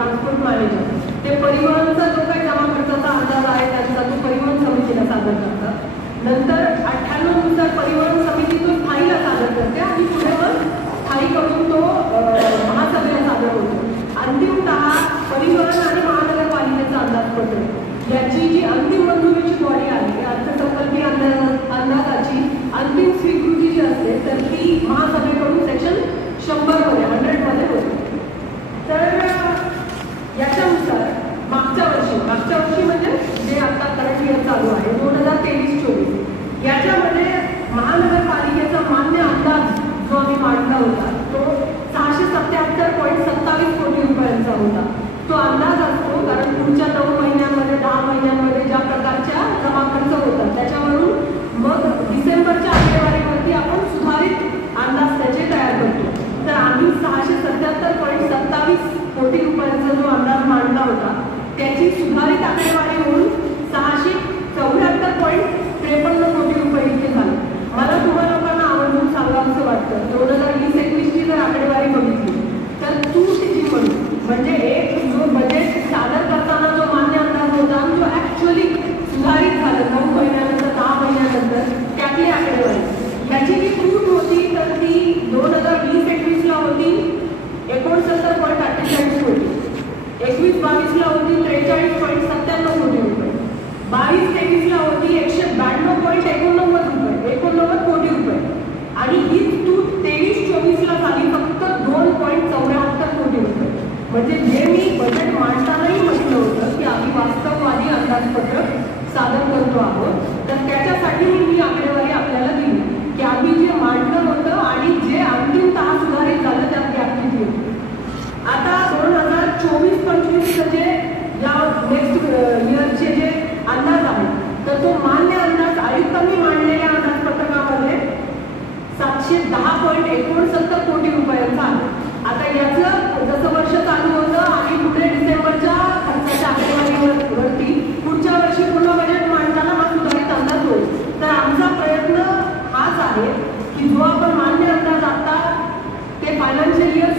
Transport manager, ते परिवहनचा जो काही जमा खर्चाचा अंदाज आहे त्यांचा तो परिवहन समितीला सादर करतात. नंतर 98 नुसार परिवहन समिती तो स्थायीला सादर करते आणि पुढे मग स्थायीकडून तो महासभेला सादर होतो. अंतिमतः परिवहन आणि महानगरपालिकेचा अंदाजपत्र याची जी अंतिम मंजुरीची बॉडी आहे, अर्थसंकल्पीय अंदाजाची अंतिम स्वीकृती जी असते तर ती महासभेकडून सेक्शन 100 मध्ये होते. तर याच्यानुसार मागच्या वर्षी म्हणजे जे आता करंट इयर चालू आहे 2023-24 याच्यामध्ये महानगरपालिकेचा मान्य अंदाज जो आम्ही मांडला होता तो 677.27 कोटी रुपयांचा होता. तो अंदाज असतो कारण पुढच्या 9 महिन्यांमध्ये 10 महिन्यांमध्ये ज्या प्रकारच्या जमा खर्च होतात त्याच्यावरून मग डिसेंबरच्या आकडेवारीवरती आपण सुधारित अंदाज त्याचे तयार करतो. तर आम्ही 677.27 कोटी रुपयांचा जो अंदाज मांडला होता त्याची सुधारित आकडेवारी होऊन 674.53 कोटी रुपये इतके झाले. मला तुम्हा लोकांना आवर्जून सांगावंसं वाटतं 2020-21 ची जर आकडेवारी बघितली तर तूट जी म्हणजे एक जो बजेट सादर करताना जो मान्य अंदाज होता जो ऍक्च्युअली सुधारित झालं 9 महिन्यानंतर 10 महिन्यानंतर त्यातली आकडेवारी याची जी तूट होती तर ती 2020-21 ला होती 69.48 कोटी, 21-22 ला होती 43.97 कोटी रुपये, 22-23 ला होती 192.89 कोटी रुपये आणि ही तूट 23-24 ला झाली फक्त 2.74 कोटी रुपये. म्हणजे जे मी बजेट मांडतानाही म्हटलं होतं की आम्ही वास्तववादी अंदाजपत्रक सादर करतो आहोत तर त्याच्यासाठी मी आकडेवारी आपल्याला दिली की आम्ही जे मांडलं होतं आणि जे अंतिमतः सुधारित झालं त्यात गॅप किती होती. आता 2024-25 जे या नेक्स्ट इयरचे जे अंदाज आहेत तर तो मान्य अंदाज आयुक्तांनी मांडलेल्या अंदाजपत्रकामध्ये 710.69 कोटी रुपयांचा आहे. आता याचं जसं वर्ष चालू होतं आणि पुढे डिसेंबरच्या खर्चाच्या आकडेवारीवरती पुढच्या वर्षी पुन्हा बजेट मांडताना हा सुधारित अंदाज होईल. तर आमचा प्रयत्न हाच आहे की जो आपण मान्य अंदाज आता ते फायनान्शियल इयर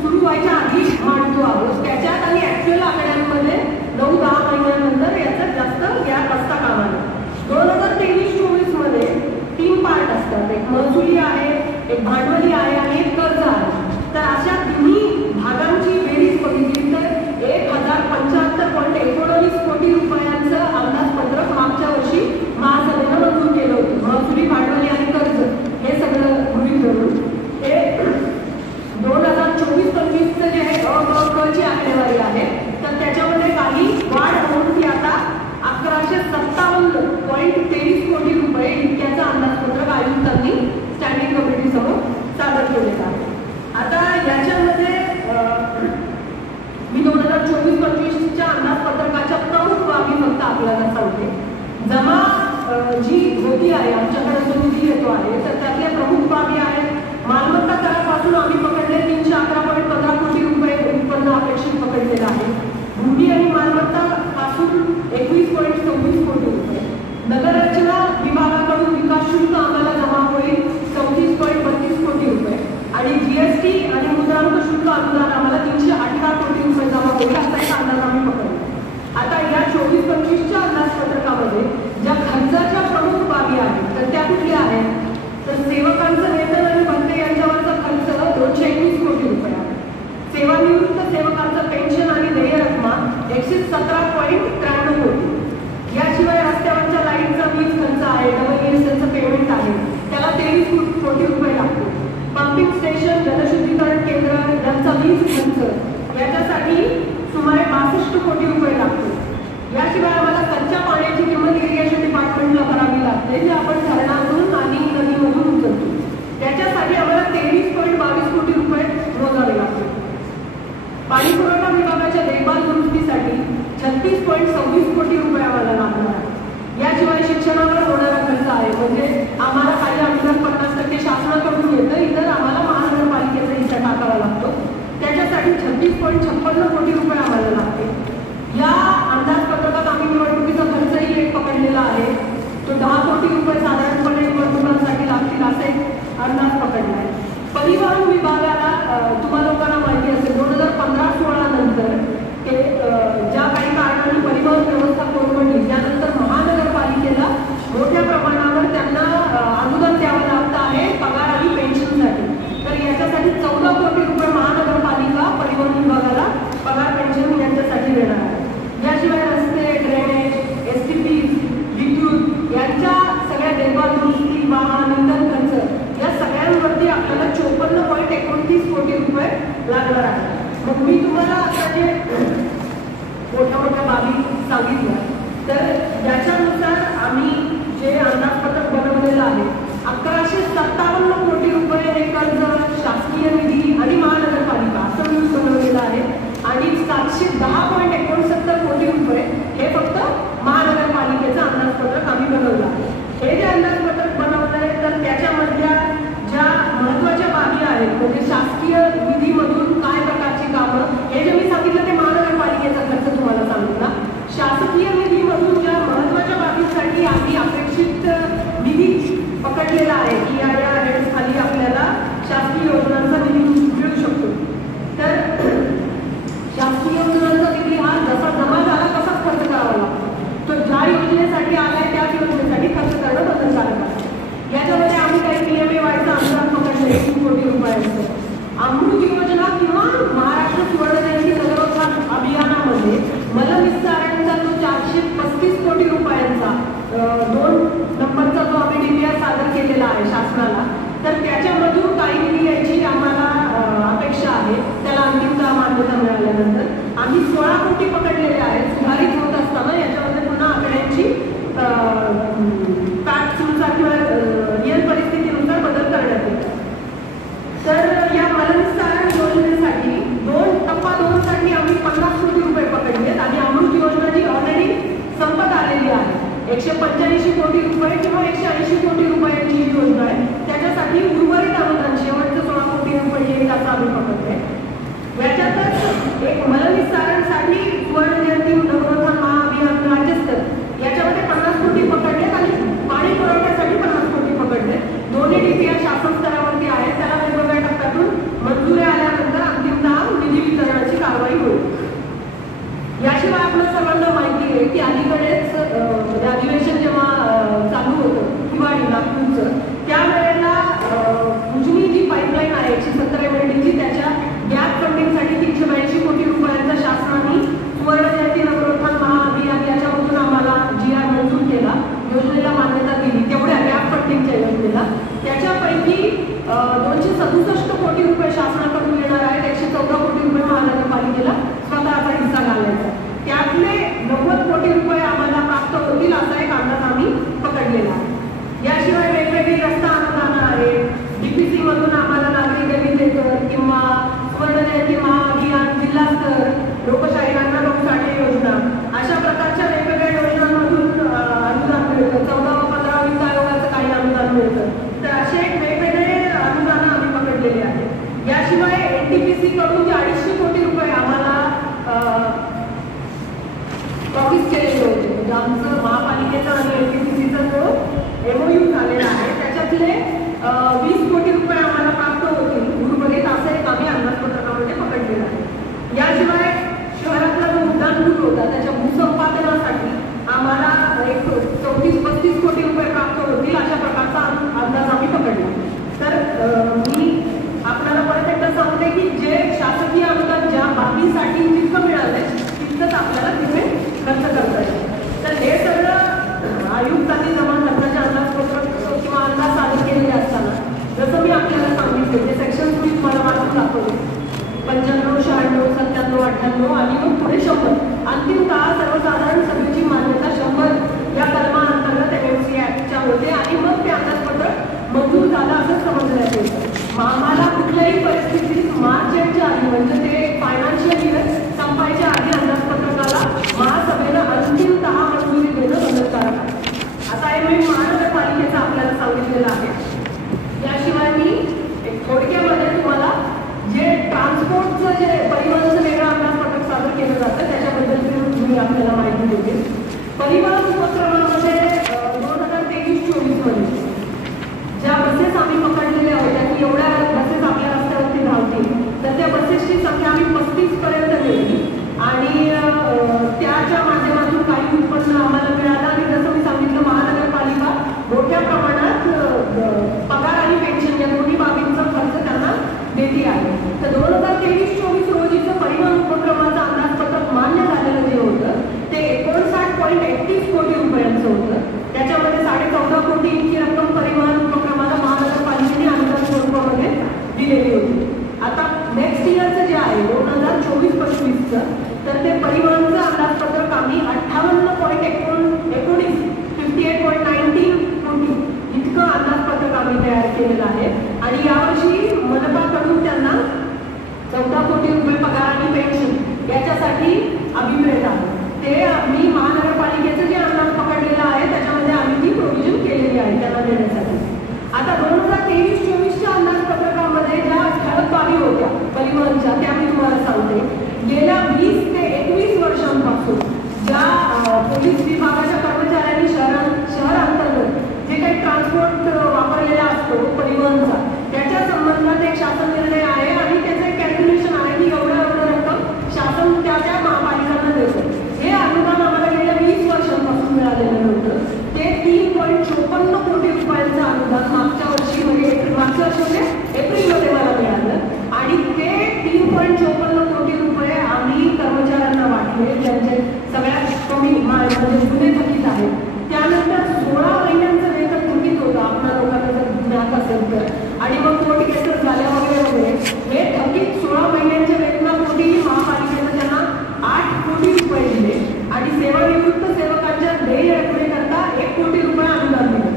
सुरू व्हायच्या आधी मांडतो आहोत त्याच्यात आणि ऍक्च्युअल आकड्यांमध्ये 9-10 महिन्यानंतर याचा जास्त गॅप असता कामा नये. 2023-24 मध्ये 3 पार्ट असतात, एक महसुली आहे, एक भांडवली आहे आणि एक कर्ज आहे. तर अशा तिन्ही भागांची बेरीज बघितली तर 1075.19 कोटी रुपयांचं अंदाजपत्रक मागच्या वर्षी महासभेनं मंजूर केलं होतं. महसुली, भांडवली आणि कर्ज हे सगळं गृहीत धरून हे 2024-25 जे आहे ची आकडेवारी आहे तर त्याच्यामध्ये काही वाढ होऊन ती आता 1157.23 कोटी रुपये इतक्याचं अंदाजपत्रक आयुक्तांनी स्टँडिंग कमिटी समोर सादर केलेलं आहे. आता याच्यामध्ये मी 2024-25च्या अंदाजपत्रकाच्या प्रमुख बाबी फक्त आपल्याला सांगते. जमा जी होती आहे आमच्याकडे जो निधी येतो आहे तर त्यातल्या प्रमुख बाबी आहेत. मालमत्ता करापासून आम्ही पकडले 311.15 कोटी रुपये उत्पन्न अपेक्षित पकडलेलं आहे. भूमी आणि मालमत्ता पासून 21.26 कोटी रुपये. नगररचना विभागाकडून विकास शुल्क आम्हाला जमा होईल 34.32 कोटी रुपये आणि जीएसटी आणि मुद्रांक शुल्क अनुदान आम्हाला 318 कोटी रुपये जमा होईल असा एक अंदाज आम्ही पकडला. आता या 24-25च्या अंदाजपत्रकामध्ये ज्या खर्चाच्या प्रमुख बाबी आहेत तर त्या कुठल्या आहेत तर सेवकांचं वेतन आणि भत्ते यांच्यावरचा खर्च 221 कोटी रुपये आहे. सेवानिवृत्त सेवकांचं पेन्शन आणि देय रक्कमा 117.93 कोटी. याशिवाय रस्त्यावरच्या लाईटचा वीज खर्च आहे, डबल पेमेंट आहे त्याला 23 कोटी रुपये लागतो. पंपिंग स्टेशन, जलशुद्धीकरण केंद्र यांचा वीज खर्च याच्यासाठी सुमारे 62 कोटी रुपये लागतो. याशिवाय आम्हाला कच्च्या पाण्याची किंमत इरिगेशन डिपार्टमेंटला भरावी लागते जे आपण धरणातून आणि नदीमधून उचलतो. त्याच्यासाठी आम्हाला 23.22 कोटी रुपये मोजावे लागते. पाणी पुरवठा विभागाच्या देखभाल दुरुस्तीसाठी 36.26 कोटी रुपये आम्हाला लागणार आहे. याशिवाय शिक्षणावर होणारा खर्च आहे म्हणजे आम्हाला काही अनुदान 50% शासनाकडून येतं, इतर आम्हाला महानगरपालिकेचा हिस्सा टाकावा लागतो. त्याच्यासाठी 36.56 कोटी रुपये आम्हाला लागते. या अंदाजपत्रकात आम्ही निवडणुकीचा खर्चही एक पकडलेला आहे तो 10 कोटी रुपये साधारणपणे निवडणुकांसाठी लागतील असे अंदाज पकडला आहे. मोठ्या बाबी सांगितल्या. तर याच्यानुसार आम्ही जे अंदाजपत्रक बनवलेलं आहे 1157 कोटी रुपये हे कर्ज शासकीय निधी आणि महानगरपालिका असं मिळून बनवलेलं आहे आणि 710.69 कोटी रुपये हे फक्त महानगरपालिकेचं अंदाजपत्रक आम्ही बनवलं आहे. हे जे अंदाजपत्रक बनवलं आहे तर त्याच्यामधल्या ज्या महत्वाच्या बाबी आहेत म्हणजे शासकीय निधीमधून काय प्रकारची कामं हे जे मी सांगितलं ते महानगरपालिकेचा खर्च तुम्हाला सांगितला. शासकीय निधीमधून ज्या महत्वाच्या बाबींसाठी आम्ही अपेक्षित निधी पकडलेला आहे की या हेड्स खाली आपल्याला शासकीय योजनांचा निधी मिळू शकतो. तर शासकीय योजनांचा निधी हा जसा जमा झाला तसाच खर्च करावा लागतो. तो ज्या योजनेसाठी आलाय त्याच योजनेसाठी खर्च करणं बंधनकारक आहे. याच्यामध्ये आम्ही काही PMAYचा अंदाज पकडले 3 कोटी रुपयांचं. अमृत योजना किंवा महाराष्ट्र सुवर्ण जयंती नगरोत्थान अभियानामध्ये मलविस्तारांचा जो 435 कोटी रुपयांचा 2 नंबरचा जो आम्ही DPR सादर केलेला आहे शासनाला तर त्याच्यामधून काही निधी यायची आम्हाला अपेक्षा आहे. त्याला अंतिमतः मान्यता मिळाल्यानंतर आम्ही 16 कोटी पकडलेले आहेत. सुधारित होत असताना याच्यामध्ये पुन्हा आकड्यांची फॅक्ट्सनुसार किंवा रिअल परिस्थितीनुसार बदल करण्यात येतो. तर या मलविस्तारण योजनेसाठी टप्पा 2 साठी आम्ही 50 कोटी रुपये पकडलेत आणि अमृत योजना जी ऑलरेडी संपत आलेली आहे 185 कोटी रुपये किंवा 180 कोटी रुपयांची ही योजना आहे त्याच्यासाठी उर्वरित अनुदान शेवटचं 16 कोटी रुपये येईल असं आम्ही पकडतोय. याच्यातच एक मलविस्तारणसाठी सुवर्ण जयंती नगरोत्थान महाअभियान राज्यस्तर याच्यामध्ये 50 कोटी पकडलेत आणि पाणी पुरवठ्यासाठी 50 कोटी पकडलेत. दोन्ही DPR शासन स्तरावरती आहेत. त्याला वेगवेगळ्या टप्प्यातून मंजुऱ्या आल्यानंतर अंतिमतः निधी वितरणाची कारवाई होईल. याशिवाय आपल्या सर्वांना माहिती आहे की अलीकडेच अधिवेशन जेव्हा चालू होतं दिवाळी नागपूरचं त्यावेळेला उजनी जी पाईपलाईन आहे 170 MLDची त्याच्या गॅप फंडिंगसाठी 382 कोटी रुपयांचा शासनाने सुवर्ण जयंती नगरोत्थान महाअभियान याच्यामधून आम्हाला GR मंजूर केला. योजनेला मान्यता दिली तेवढ्या गॅप फंडिंगच्या योजनेला. त्याच्यापैकी 267 कोटी रुपये शासनाकडून येणार आहेत. 114 कोटी रुपये महानगरपालिकेला स्वतःचा हिस्सा घालायचा. त्यातले 90 कोटी रुपये आम्हाला प्राप्त होतील असा एक अंदाज आम्ही पकडलेला आहे. याशिवाय वेगवेगळी रस्ता अनुदान आहे. DPC मधून आम्हाला नागरी गणित किंवा सुवर्ण जयंती महाअभियान जिल्हास्तर लोकशाहीरांना लोकसाठे योजना अशा प्रकारच्या वेगवेगळ्या योजनांमधून अनुदान मिळतं. 14 व 15 वित्त आयोगाचं काही अनुदान मिळतं. तर असे वेगवेगळे अनुदान आम्ही पकडलेले आहेत. याशिवाय NTPC कडून जे 250 कोटी रुपये आम्हाला प्रॉमिस केलेले होते म्हणजे आमचं महापालिकेचा आणि NTPCचा जो MOU झालेला आहे त्याच्यातले 20 कोटी रुपये आम्हाला प्राप्त होतील उर्वरित असं एक आम्ही अंदाजपत्रकामध्ये पकडलेलं आहे. याशिवाय शहरातला जो उड्डाणपूल होता त्याच्या भूसंपादनासाठी आम्हाला एक 34-35 कोटी रुपये प्राप्त होतील अशा प्रकारचा अंदाज आम्ही पकडला. तर मी आपल्याला परत एकदा सांगते की जे शासकीय अनुदान ज्या बाबीसाठी जितकं मिळालंय तितकंच आपल्याला तिथे खर्च करता येईल. तर हे सगळं आयुक्तांनी जमा खर्चाचे अंदाजपत्रक किंवा अंदाज सादर केलेले असताना जसं मी आपल्याला सांगितले ते सेक्शन तुम्ही मला वाचून दाखवले 95, 96, 97, 98 आणि मग पुढे 100. अंतिमतः सर्वसाधारण सभेची मान्यता 100 या कलमाअंतर्गत MMC ऍक्टच्या होते आणि मग ते अंदाजपत्रक मंजूर झालं असं समजण्यात येतं. आम्हाला कुठल्याही परिस्थितीत मार्च एंडच्या आधी म्हणजे ते फायनान्शियल इयर संपायच्या आधी अंदाजपत्रकाला महासभेनं अंतिमतः मंजुरी देणं बंधनकारक आहे. आता हे मी महानगरपालिकेचं आपल्याला सांगितलेलं आहे. याशिवाय मी एक थोडक्यामध्ये तुम्हाला जे ट्रान्सपोर्टचं जे परिवहनचं वेगळं अंदाजपत्रक सादर केलं जातं त्याच्याबद्दल मी आपल्याला माहिती देते. परिवहन उपक्रमामध्ये 2023-24 मध्ये ज्या बसेस आम्ही पकडलेल्या होत्या की एवढ्या बसेस आपल्या रस्त्यावरती धावतील तर त्या बसेसची संख्या आम्ही 35 पर्यंत नेली आणि त्याच्या माध्यमातून काही उत्पन्न आम्हाला मिळालं आणि जसं मी सांगितलं महानगरपालिका मोठ्या प्रमाणात पगार आणि पेन्शन या दोन्ही बाबींचा खर्च त्यांना देते आहे. तर 2023-24 रोजीचं परिवहन उपक्रमाचं अंदाजपत्रक मान्य झालेलं जे होतं ते 59.31 कोटी रुपयांचं होतं. त्याच्यामध्ये 14.5 कोटी इतकी रक्कम परिवहन उपक्रमाला महानगरपालिकेने अनुदान स्वरूपामध्ये दिलेली होती. आता नेक्स्ट इयरचं जे आहे 2024-25चं तर ते परिवहनचं अंदाजपत्रक आम्ही 58.19 58.19 कोटी इतकं अंदाजपत्रक आम्ही तयार केलेलं आहे. आणि यावर्षी मनपाकडून त्यांना 14 कोटी रुपये पगार आणि पेन्शन याच्यासाठी अभिप्रेत आहे. ते मी महानगरपालिकेचं जे अंदाज पकडलेलं आहे त्याच्यामध्ये आम्ही ती प्रोव्हिजन केलेली आहे त्यांना देण्यासाठी. आता 2023-24च्या अंदाजपत्रकामध्ये ज्या ठळक बाबी होत्या परिवहनच्या त्या मी तुम्हाला सांगते. गेल्या 20 ते 21 वर्षांपासून ज्या पोलीस विभागाच्या कर्मचाऱ्यांनी शहरांतर्गत जे काही ट्रान्सपोर्ट वापरलेला असतो परिवहनचा त्याच्या संबंधात एक शासन निर्णय आहे आणि त्याचं एक कॅल्क्युलेशन आहे की एवढं रक्कम शासन त्या महापालिकांना देतं. हे अनुदान आम्हाला गेल्या 20 वर्षांपासून मिळालेलं नव्हतं. ते 3.54 कोटी रुपयांचं अनुदान मागच्या वर्षी म्हणजे एप्रिलमध्ये मला मिळालं आणि ते 3.54 कोटी रुपये आम्ही कर्मचाऱ्यांना वाटले ज्यांचे सगळ्यात कमी म्हणजे जुने थकीत आहेत. त्यानंतर 16 महिन्यांचं वेतन थकीत होतं आपल्या लोकांना जर ज्ञात असेल तर. आणि मग कोर्ट केसेस झाल्या वगैरे वगैरे हे थकीत 16 महिन्यांच्या वेतनापोटी महापालिकेनं त्यांना 8 कोटी रुपये दिले आणि सेवानिवृत्त सेवकांच्या देय रकमेकरता 1 कोटी रुपये अनुदान दिले.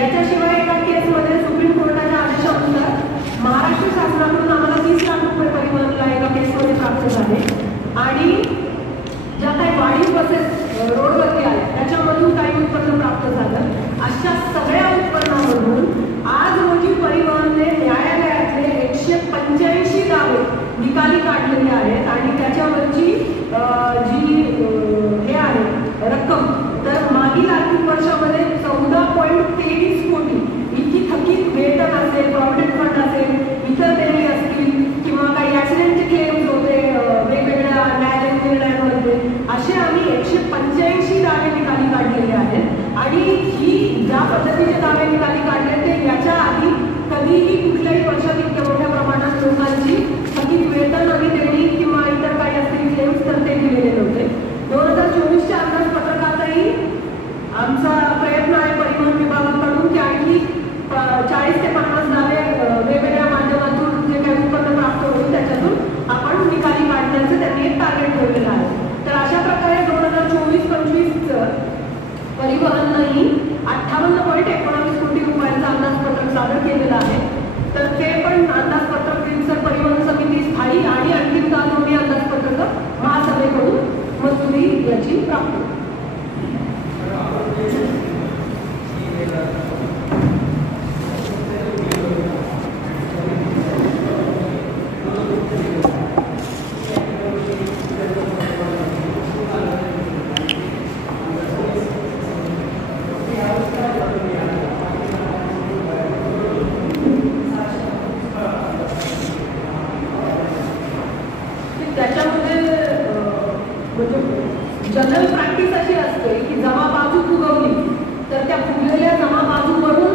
याच्याशिवाय एका केसमध्ये सुप्रीम कोर्टाच्या आदेशानुसार महाराष्ट्र शासनाकडून आम्हाला 30 लाख रुपये परिवहनला एका केसमध्ये प्राप्त झाले. आणि ज्या काही वाढीव बसेस रोडवरती आल्या त्याच्यामधून काही उत्पन्न प्राप्त झालं. अशा सगळ्या उत्पन्नामधून आज रोजी परिवहनने न्यायालयातले 185 दावे निकाली काढलेले आहेत आणि त्याच्यावरची जी हे आहे रक्कम तर मागील आर्थिक वर्षामध्ये 14.23 कोटी इतकी थकीत वेतन असेल, प्रॉव्हिडंट फंड असेल, इतर देणी असतील किंवा काही ऍक्सिडेंटचे क्लेम्स होते वेगवेगळ्या न्यायालयीन निर्णयांमध्ये असे आम्ही 185 दावे निकाली काढलेले आहेत. आणि ही ज्या पद्धतीचे दावे निकाली काढले ते याच्या आधी कधीही कुठल्याही वर्षात इतक्या मोठ्या प्रमाणात लोकांची थकीत वेतन आणि देणी किंवा इतर काही असतील क्लेम्स तर ते दिलेले नव्हते. 2024च्या अंदाजपत्रकातही आमचा प्रयत्न आहे परिवहन विभागाकडून की आणखी 40 ते 50 दावे वेगवेगळ्या माध्यमातून जे काही उत्पन्न प्राप्त होईल त्याच्यातून आपण निकाली काढण्याचं त्यांनी एक टार्गेट ठेवलेलं आहे. तर अशा प्रकारे 2024-25चं परिवहनही 58.19 कोटी रुपयांचं अंदाजपत्रक सादर केलेलं आहे. तर ते पण अंदाजपत्रक रितसर परिवहन समिती स्थायी आणि अंतिमतः दोन्ही अंदाजपत्रक महासभेकडून मंजुरी याची प्राप्त. त्याच्यामध्ये म्हणजे जनरल प्रॅक्टिस अशी असते की जमा बाजू फुगवली तर त्या फुगलेल्या जमा बाजूवरून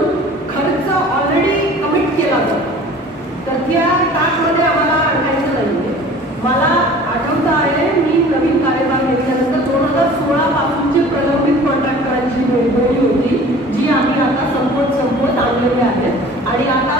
खर्च ऑलरेडी कमिट केला जातो. तर त्या टास्कमध्ये आम्हाला अडकायचं नाही. मला आठवतं आहे मी नवीन कार्यभार घेतल्यानंतर 2016 पासूनची प्रलंबित कॉन्ट्रॅक्टरांची बेळी होती जी आम्ही आता संपवत आणलेली आहेत. आणि आता